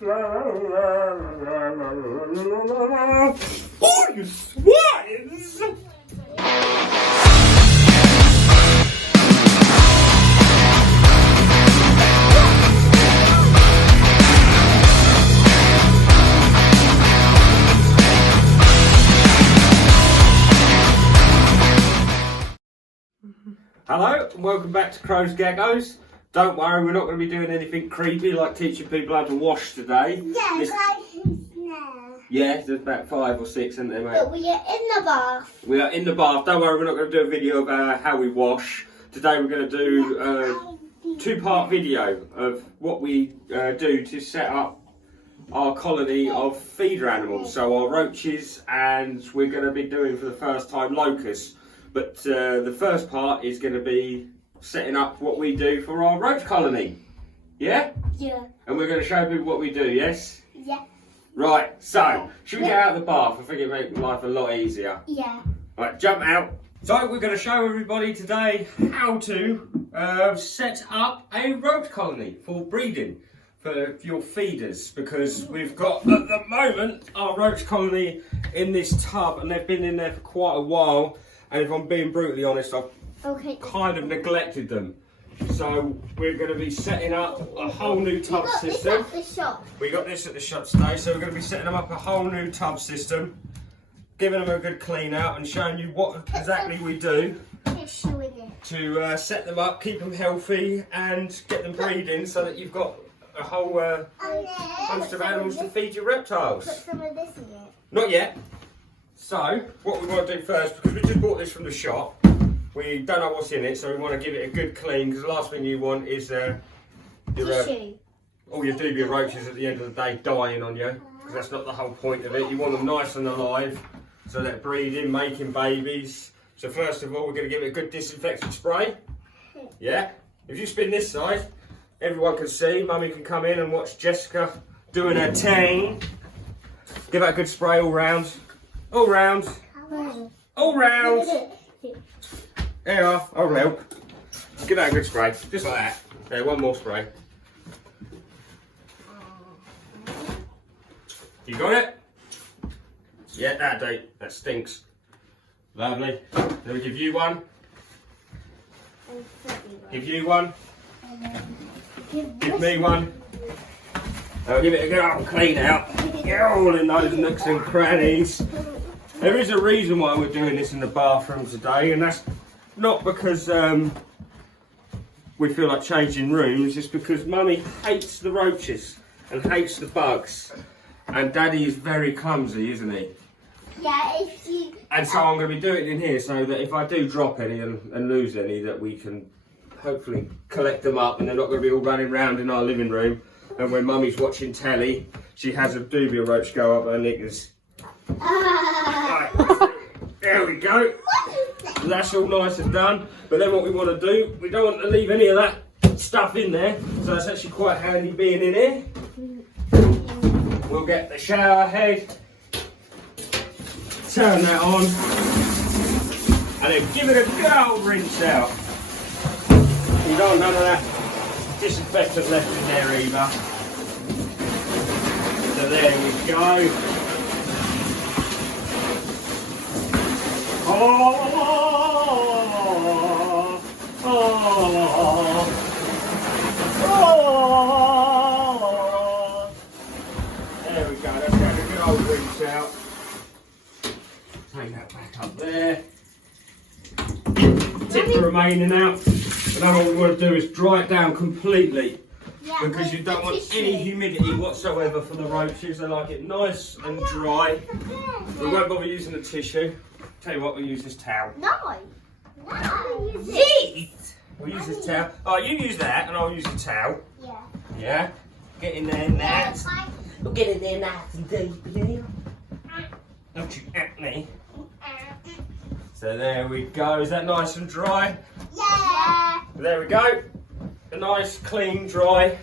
Oh, you swines! Hello and welcome back to Crow's Geckos. Don't worry, we're not going to be doing anything creepy like teaching people how to wash today. Yeah, yeah, there's about 5 or 6, isn't there, mate? But we are in the bath. We are in the bath. Don't worry, we're not going to do a video of how we wash. Today we're going to do a 2-part video of what we do to set up our colony of feeder animals. So our roaches, and we're going to be doing for the first time locusts. But the first part is going to be setting up what we do for our roach colony. Yeah? Yeah. And we're going to show people what we do, yes? Yeah. Right, so, should we get out of the bath? I think it makes life a lot easier. Yeah. Right, jump out. So, we're going to show everybody today how to set up a roach colony for breeding for your feeders, because we've got, at the moment, our roach colony in this tub, and they've been in there for quite a while. And if I'm being brutally honest, I've kind of neglected them. So we're going to be setting up a whole new tub system. We got this at the shop today, so we're going to be setting them up a whole new tub system, giving them a good clean out and showing you what exactly we do to set them up, keep them healthy and get them breeding so that you've got a whole host of animals to feed your reptiles. Put some of this in it. Not yet. So, what we want to do first, because we just bought this from the shop, we don't know what's in it, so we want to give it a good clean, because the last thing you want is all your dubia roaches at the end of the day dying on you, because that's not the whole point of it. You want them nice and alive, so they're breeding, making babies. So first of all, we're going to give it a good disinfectant spray. Yeah? If you spin this side, everyone can see, Mummy can come in and watch Jessica doing her thing. Give it a good spray all round. All round. All round. There you are. I'll help. Give that a good spray. Just like that. There, one more spray. You got it? Yeah, that'll do. That stinks. Lovely. Let me give you one. Give you one. Give me one. I'll give it a good old clean out. Get all in those nooks and crannies. There is a reason why we're doing this in the bathroom today, and that's not because we feel like changing rooms, it's because Mummy hates the roaches and hates the bugs, and Daddy is very clumsy, isn't he? Yeah, if you... And so I'm going to be doing it in here so that if I do drop any and lose any, that we can hopefully collect them up and they're not going to be all running around in our living room. And when Mummy's watching telly, she has a dubia roach go up her knickers. Right, there we go. So that's all nice and done. But then what we want to do, we don't want to leave any of that stuff in there. So it's actually quite handy being in here. We'll get the shower head, turn that on, and then give it a good old rinse out. You don't want none of that disinfectant left in there either. So there we go. Oh, oh, oh, oh. There we go, let's get a good old rinse out. Take that back up there. Tip the remaining out. And then what we want to do is dry it down completely. Yeah, because you don't want any humidity whatsoever for the roaches. They like it nice and dry. We won't bother using the tissue. Tell you what, we'll use this towel. No. Yes. We'll use this towel. Oh, you use that and I'll use the towel. Yeah. Yeah? Get in there nice. We'll get in there nice and deep, yeah? Don't you at me. So there we go. Is that nice and dry? Yeah. There we go. A nice, clean, dry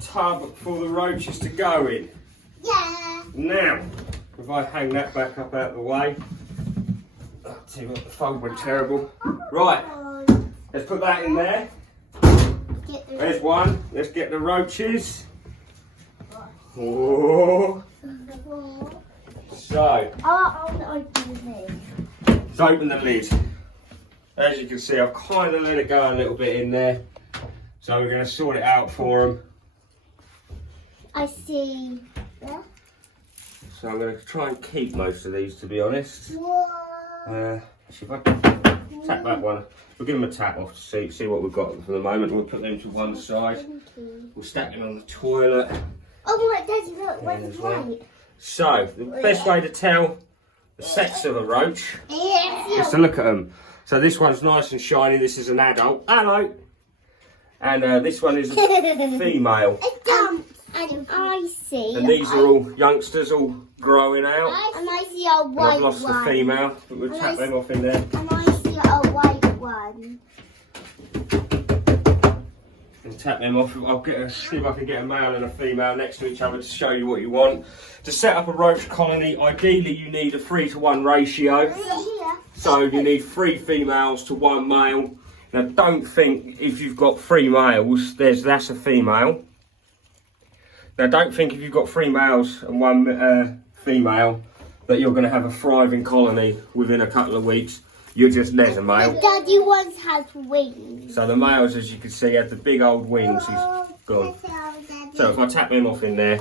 tub for the roaches to go in. Yeah. Now, if I hang that back up out of the way, I'll tell you what, the fold went terrible. Right, let's put that in there. There's one. Let's get the roaches. Oh. So, I'll open this. let's open the lid. As you can see, I've kind of let it go a little bit in there. So we're going to sort it out for them. I see. Yeah. So I'm going to try and keep most of these, to be honest. Whoa. If I tap that one, we'll give them a tap off to see what we've got for the moment. We'll put them to one side. We'll stack them on the toilet. Oh my, Daddy, look, where's the well. light? So, the best way to tell the sex of a roach Yes. is to look at them. So this one's nice and shiny. This is an adult. Hello. And this one is a female. And I see. And these are all youngsters, all growing out. And I see a And white I've lost one. the female, but we'll tap them off in there. And I see a white one. And tap them off. I'll see if I can get a male and a female next to each other to show you what you want. To set up a roach colony, ideally you need a 3-to-1 ratio. So you need 3 females to 1 male. Now don't think if you've got 3 males, that's a female. Now don't think if you've got 3 males and 1 female that you're going to have a thriving colony within a couple of weeks. You're just there's a male. Daddy once has wings. So the males, as you can see, have the big old wings. He's gone. So if I tap him off in there.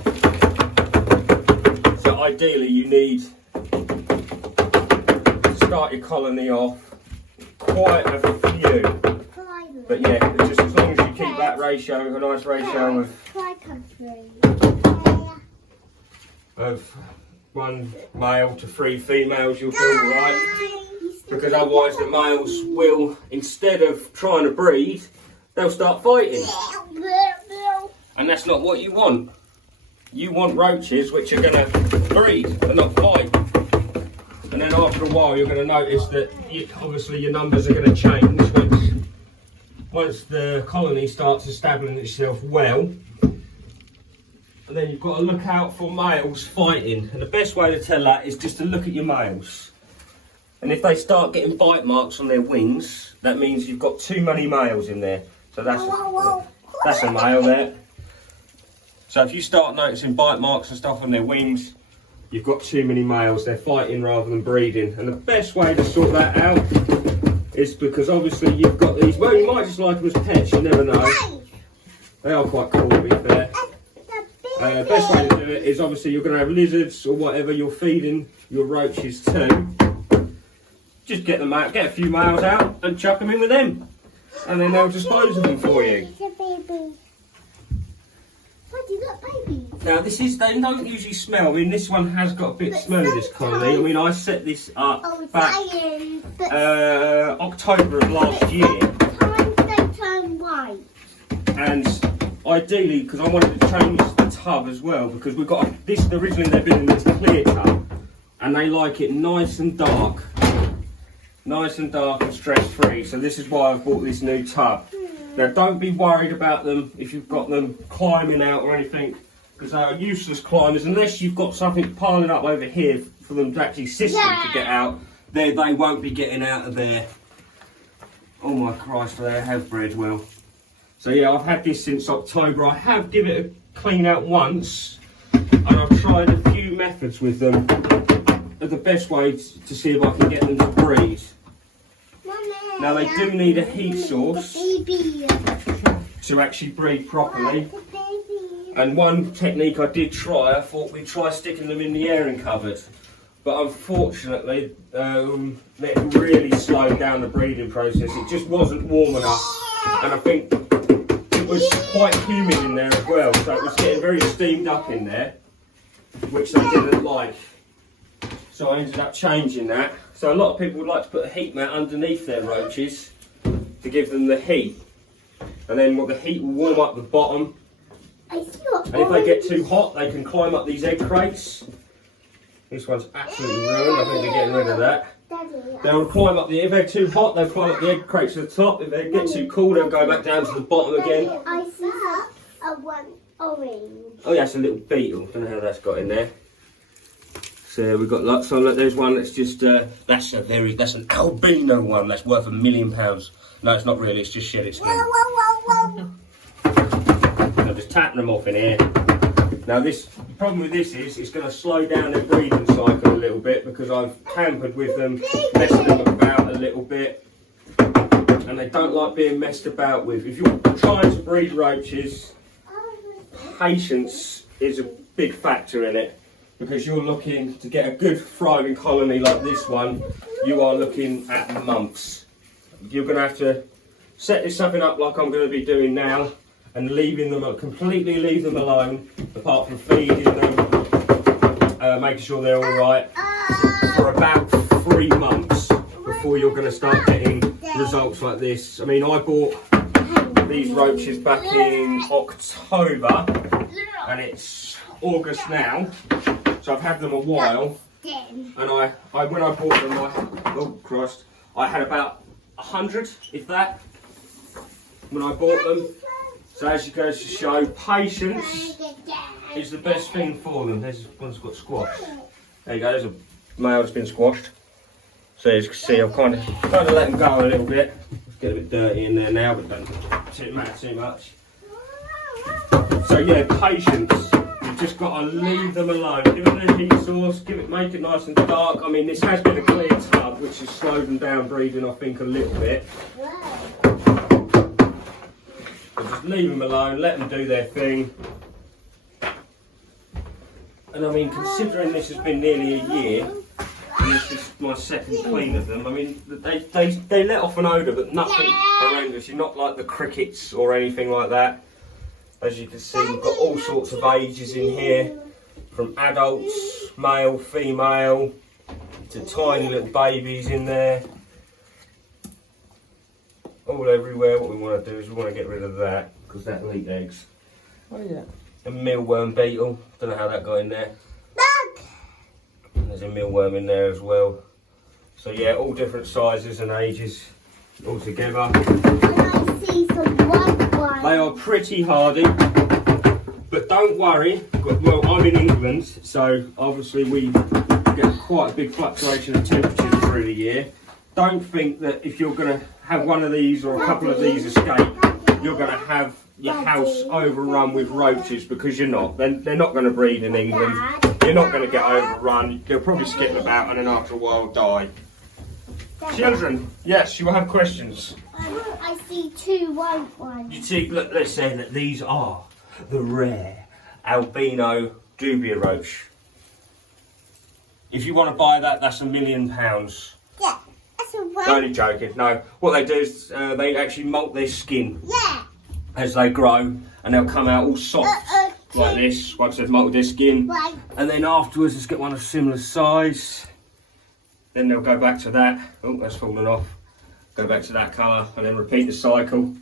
So ideally you need to start your colony off quite a few. But yeah, just as long as you keep that ratio, a nice ratio of 1 male to 3 females, you'll do all right. Because otherwise the males will, instead of trying to breed, they'll start fighting. And that's not what you want. You want roaches which are going to breed and not fight. And then after a while you're going to notice that obviously your numbers are going to change once the colony starts establishing itself well. And then you've got to look out for males fighting. And the best way to tell that is just to look at your males. And if they start getting bite marks on their wings, that means you've got too many males in there. So that's a male there. So if you start noticing bite marks and stuff on their wings, you've got too many males. They're fighting rather than breeding. And the best way to sort that out is because obviously you've got these, well, you might just like them as pets, you never know. They are quite cool to be fair. The best way to do it is obviously you're going to have lizards or whatever you're feeding your roaches to. Just get them out, get a few males out and chuck them in with them. And then they'll dispose of them for you. Now they don't usually smell. I mean, this one has got a bit of smell of this colony. I mean, I set this up back October of last year. And ideally, because I wanted to change the tub as well, because we've got this, originally they've been in this clear tub, and they like it nice and dark and stress-free. So this is why I've bought this new tub. Now don't be worried about them if you've got them climbing out or anything, because they are useless climbers unless you've got something piling up over here for them to actually system to get out. They won't be getting out of there. Oh my Christ, they have bred well. So yeah, I've had this since October. I have given it a clean out once, and I've tried a few methods with them. The best way to see if I can get them to breed. Now they do need a heat source to actually breed properly. And one technique I did try, I thought we'd try sticking them in the airing cupboard. But unfortunately, it really slowed down the breeding process. It just wasn't warm enough. And I think it was quite humid in there as well. So it was getting very steamed up in there, which they didn't like. So I ended up changing that. So a lot of people would like to put a heat mat underneath their roaches to give them the heat. And then the heat will warm up the bottom. And if they get too hot, they can climb up these egg crates. This one's absolutely ruined. I think they're getting rid of that. They'll climb up if they're too hot, they'll climb up the egg crates to the top. If they get too cool, they'll go back down to the bottom again. I see a one orange. Oh yeah, it's a little beetle. I don't know how that's got in there. So we've got lots on. Look, there's one that's just that's an albino one that's worth £1 million. No, it's not really. It's just shed its skin. So just tapping them off in here. Now this problem with this is it's going to slow down their breeding cycle a little bit because I've tampered with them, messed them about a little bit, and they don't like being messed about with. If you're trying to breed roaches, patience is a big factor in it, because you're looking to get a good thriving colony like this one. You are looking at months. You're going to have to set this something up like I'm going to be doing now, and completely leave them alone, apart from feeding them, making sure they're all right, for about 3 months before you're going to start getting results like this. I mean, I bought these roaches back in October, and it's August now, so I've had them a while. And I when I bought them, I had about 100, if that, when I bought them. So as it goes to show, patience is the best thing for them. There's one's got squashed. There you go, there's a male that's been squashed. So as you can see, I've kind of let them go a little bit. It's getting a bit dirty in there now, but don't matter too much. So yeah, patience. You've just got to leave them alone. Give them their heat source, make it nice and dark. I mean, this has been a clear tub, which has slowed them down breeding, I think, a little bit. But just leave them alone, let them do their thing. And I mean, considering this has been nearly a year, and this is my second clean of them, I mean, they let off an odour, but nothing horrendous. You're not like the crickets or anything like that. As you can see, we've got all sorts of ages in here, from adults, male, female, to tiny little babies in there. All everywhere. What we want to do is we want to get rid of that, because that'll eat eggs. Oh yeah. A mealworm beetle. Don't know how that got in there. And there's a mealworm in there as well. So yeah, all different sizes and ages all together. And I see some white ones. They are pretty hardy, but don't worry. Well, I'm in England, so obviously we get quite a big fluctuation of temperature through the year. Don't think that if you're going to have one of these or a couple of these escape, you're going to have your house overrun with roaches, because you're not. They're not going to breed in England. You're not going to get overrun. They'll probably skip about and then after a while die. Children, yes, you will have questions. I see 2 white ones. You see, look, they're saying that these are the rare albino dubia roach. If you want to buy that, that's £1 million. Yeah, that's a one. Only joking. No, what they do is they actually molt their skin Yeah. as they grow, and they'll come out all soft like this once they've molted their skin. Right. And then afterwards, let's get one of similar size. Then they'll go back to that. Oh, that's fallen off. Go back to that colour, and then repeat the cycle.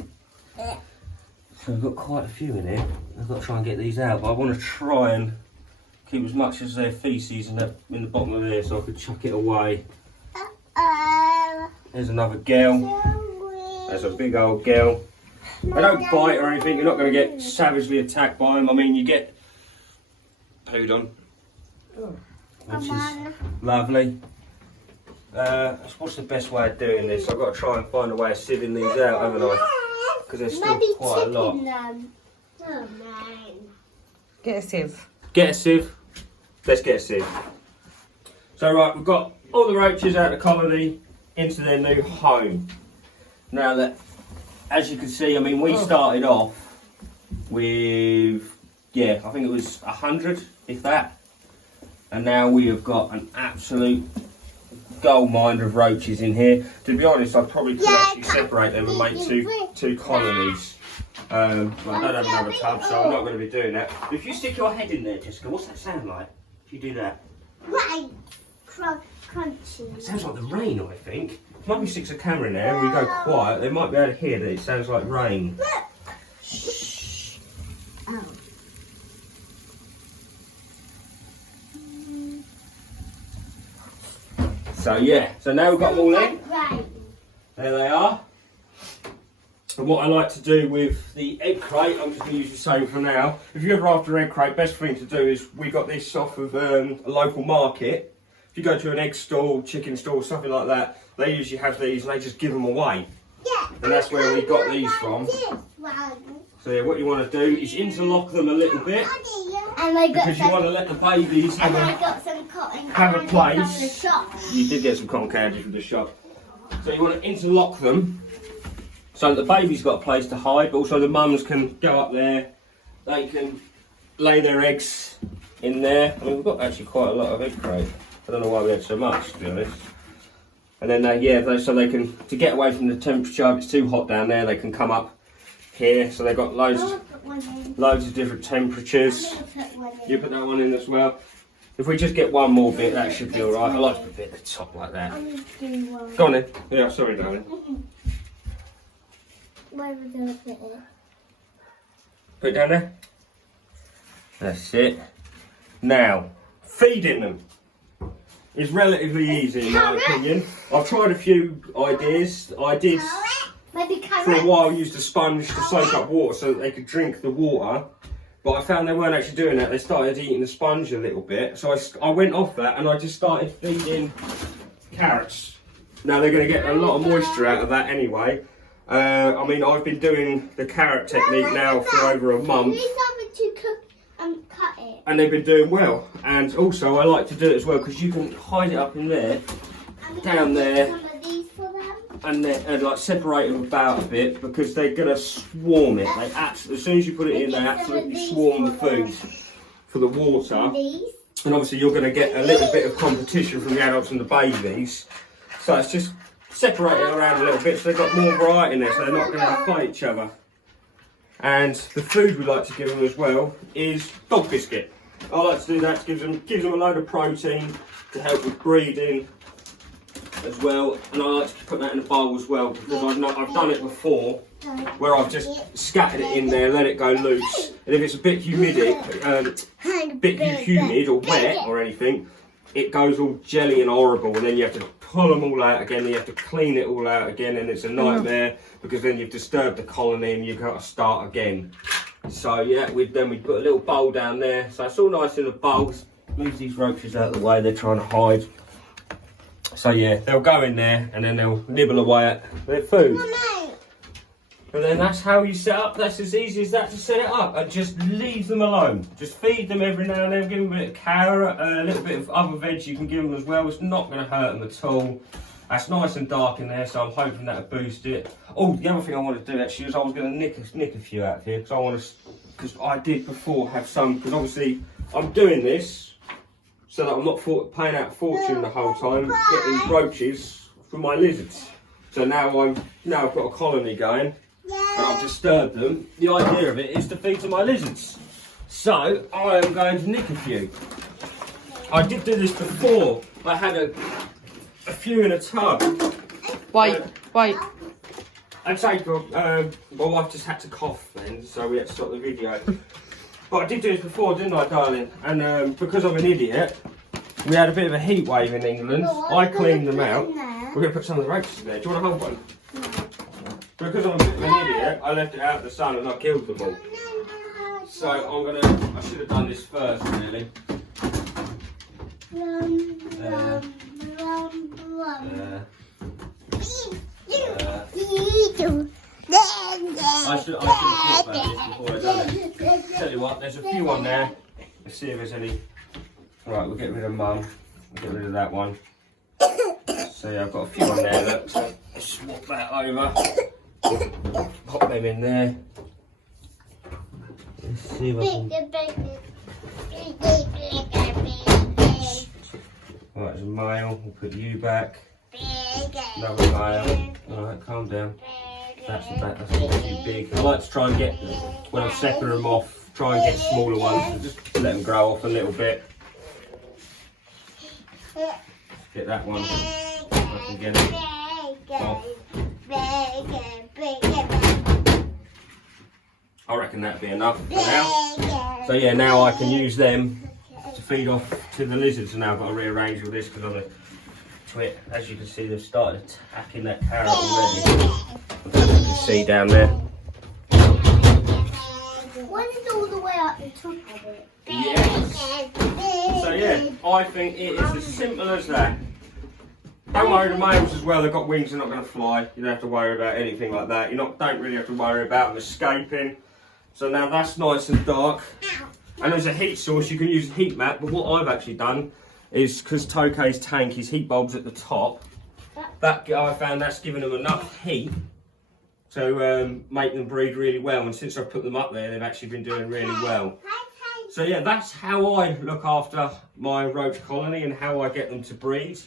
Yeah. So we've got quite a few in here. I've got to try and get these out, but I want to try and keep as much as their faeces in the bottom of there, so I could chuck it away. There's another girl. There's a big old girl. They don't bite or anything. You're not going to get savagely attacked by them. I mean, you get pooed on, which is lovely. What's the best way of doing this? I've got to try and find a way of sieving these out, haven't I? Because there's still Maybe quite a lot. tipping them. Oh man. Get a sieve. Get a sieve. Let's get a sieve. So right, we've got all the roaches out of the colony into their new home. Now that, as you can see, I mean, we started off with, yeah, I think it was 100, if that. And now we have got an absolute gold mine of roaches in here. To be honest, I probably could actually separate them and make two colonies. Well, I don't have another tub, so I'm not going to be doing that. But if you stick your head in there, Jessica, what's that sound like? If you do that? Right. Crunchy. It sounds like the rain, I think. Maybe sticks a camera in there and we go quiet, they might be able to hear that it sounds like rain. Shh. Oh. So yeah, so now we've got them all in. Right. There they are. And what I like to do with the egg crate, I'm just going to use the same for now. If you're ever after egg crate, best thing to do is, we got this off of a local market. If you go to an egg stall, chicken stall, something like that, they usually have these and they just give them away. Yeah. And that's where we got these from. So yeah, what you want to do is interlock them a little bit And I got because you some, want to let the babies and I got some cotton have a candy from the place. shop. You did get some cotton candy from the shop. So you want to interlock them so that the baby's got a place to hide, but also the mums can go up there. They can lay their eggs in there. I mean, we've got actually quite a lot of egg crate. I don't know why we had so much, to be honest. And then so they can, to get away from the temperature, if it's too hot down there, they can come up here. So they've got loads of different temperatures. You put that one in as well. If we just get one more bit, that should be alright. I like to put a bit at the top like that. Go on then. Yeah, sorry darling. Where are we going to put it? Put it down there. That's it. Now, feeding them is relatively easy in my opinion. I've tried a few ideas. I did Maybe for a while use a sponge to soak up water so that they could drink the water. But I found they weren't actually doing that. They started eating the sponge a little bit. So I went off that and I just started feeding carrots. Now they're going to get a lot of moisture out of that anyway. I mean, I've been doing the carrot technique now for over a month. Need something to cook and cut it. And they've been doing well. And also I like to do it as well because you can hide it up in there, down there. Some of these for them. And like separate them about a bit because they're gonna swarm it. They as soon as you put it in, they absolutely swarm the food for the water. And obviously you're gonna get a little bit of competition from the adults and the babies. So it's just separate it around a little bit so they've got more variety in there, so they're not gonna fight each other. And the food we like to give them as well is dog biscuit. I like to do that. Gives them a load of protein to help with breeding as well, and I like to put that in a bowl as well because I've done it before where I've just scattered it in there, let it go loose, and if it's a bit humid or wet or anything, it goes all jelly and horrible, and then you have to pull them all out again, you have to clean it all out again, and it's a nightmare because then you've disturbed the colony and you've got to start again. So yeah, we put a little bowl down there, so it's all nice in a bowl. Move these roaches out of the way, they're trying to hide. So yeah, they'll go in there and then they'll nibble away at their food. And then that's how you set up, that's as easy as that to set it up. And just leave them alone. Just feed them every now and then, give them a bit of carrot, a little bit of other veg you can give them as well. It's not going to hurt them at all. That's nice and dark in there, so I'm hoping that'll boost it. Oh, the other thing I wanted to do actually is I was going to nick a few out of here because I did before have some, because obviously I'm doing this so that I'm not paying out a fortune the whole time getting roaches for my lizards. So now I've got a colony going, and I've disturbed them. The idea of it is to feed to my lizards. So I am going to nick a few. I did do this before. I had a few in a tub. Wait. I'd say my wife just had to cough then, so we had to stop the video. But I did do this before, didn't I, darling? And because I'm an idiot, we had a bit of a heat wave in England. I cleaned them out. We're going to put some of the roaches in there. Do you want to hold one? No. Because I'm a bit of an idiot, I left it out in the sun and I killed them all. So I should have done this first, really. I should have thought about this before I done it. Tell you what, there's a few on there. Let's see if there's any. Right, we'll get rid of Mum. We'll get rid of that one. So yeah, I've got a few on there. Look, so swap that over. Pop them in there. Let's see if I can. Right, there's a male. We'll put you back. Another male. Alright, calm down. That's the back, that's not too big. I like to try and get, when I'm secking them off, try and get smaller ones, so just let them grow off a little bit. Get that one, I can get it off. I reckon that'd be enough for now. So yeah, now I can use them to feed off to the lizards, and now I've got to rearrange all this because on the twit, as you can see, they've started attacking that carrot already. You can see down there. Why is it all the way up the top of it? Yes. So yeah, I think it is as simple as that. Don't worry, the males as well, they've got wings, they're not going to fly. You don't have to worry about anything like that. You don't really have to worry about them escaping. So now that's nice and dark. And there's a heat source, you can use a heat mat, but what I've actually done is, because Tokay's tank, his heat bulb's at the top, that I found that's given them enough heat to make them breed really well. And since I've put them up there, they've actually been doing really well. So yeah, that's how I look after my roach colony and how I get them to breed.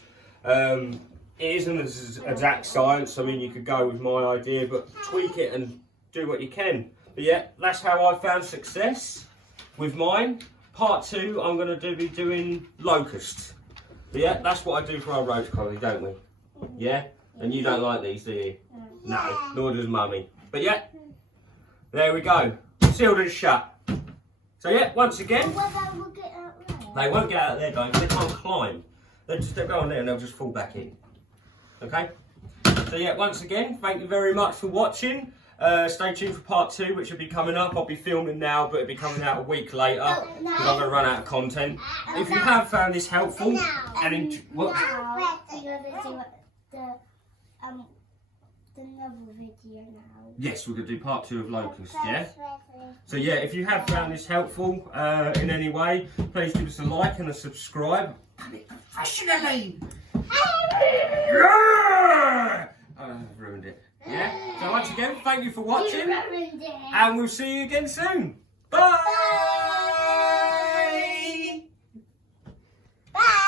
It isn't as exact science. I mean, you could go with my idea, but tweak it and do what you can. But yeah, that's how I found success with mine. Part 2, I'm going to be doing locusts. But yeah, that's what I do for our roach colony, don't we? Yeah? And you don't like these, do you? No, nor does Mummy. But yeah, there we go. Sealed and shut. So yeah, once again, they won't get out there, guys. They can't climb. They'll go on there and they'll just fall back in. Okay? So yeah, once again, thank you very much for watching. Stay tuned for part 2, which will be coming up. I'll be filming now, but it'll be coming out a week later because I'm going to run out of content. If you have found this helpful and Another video now. yes, we're going to do part 2 of locusts, yeah? So yeah, if you have found this helpful in any way, please give us a like and a subscribe. Professionally! Yeah! I've ruined it. Yeah? So once again, thank you for watching. And we'll see you again soon. Bye! Bye!